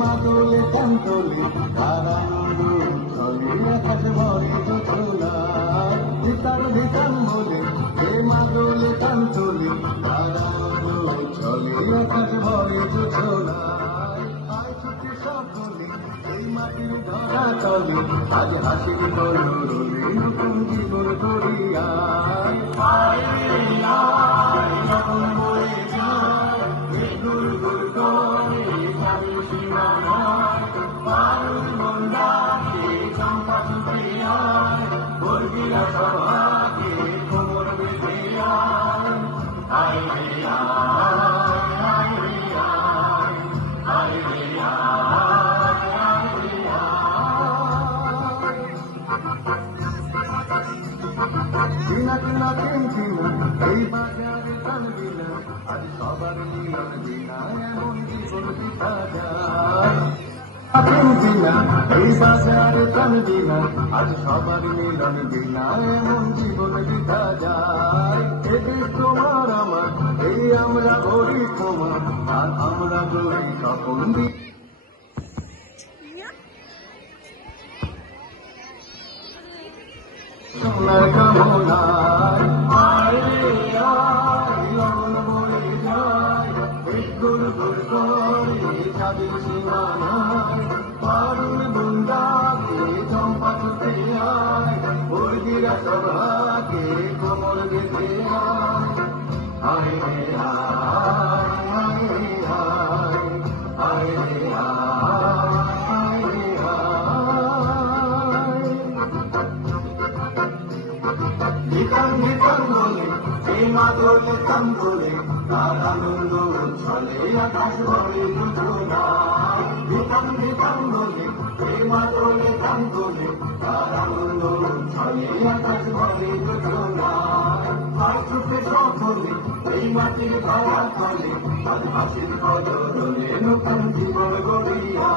মাদলে কান্তলে কারানন্দ চলে আকাশ ভরে যোচনা ভিতর ভিতর বলে হে মাদলে কান্তলে কারানন্দ চলে আকাশ ভরে যোচনা আয় ছুটে সকলে এই মাটির ধরা তলে আজ হাসির কলরলে নতুন জীবন করিয়া আয় আয় নতুন বয়ে যায় গুর গুর করে পারুল মন্দাকে চম্পা ছুটে আয় বর্গিরা সভাকে কোমর বেঁধে আয় আয় রে আয় আয় রে আয় আয় রে আয় আয় রে আয় কিনা কিনা কিনা এই বাজারে টানবি না আজ সবার মিলন বিনা এমন জীবন পিতা যায় কিনা এই বাজারে টানবি না আজ সবার মিলন বিনা এমন জীবন পিতা যায় এদিক তোমার আমার এই আমরা গরি তোমার আর আমরা গরি স্বপন দিই সোনার কামনায় আয় রে আয় লগন বয়ে যায় গুর গুর করে চাঁদের সীমানায় পারুল বন্দাকে চম্পা ছুটে আয় বর্গিরা সভাকে কোমর বেঁধে আয় আয় রে আয় আয় রে আয় আয় রে আয় রে নিতাম নিতাম বলে এই মাদলে কান্দলে তার আনন্দ চলে আকাশ ভরে যোচনা নিতাম নিতাম বলে এই মাদলে কান্দলে তার আনন্দ চলে আকাশ ভরে যোচনা আর ছুটে সকলে এই মাটির ধরা তলে আজ হাসির কদলে নতুন জীবন গড়িয়া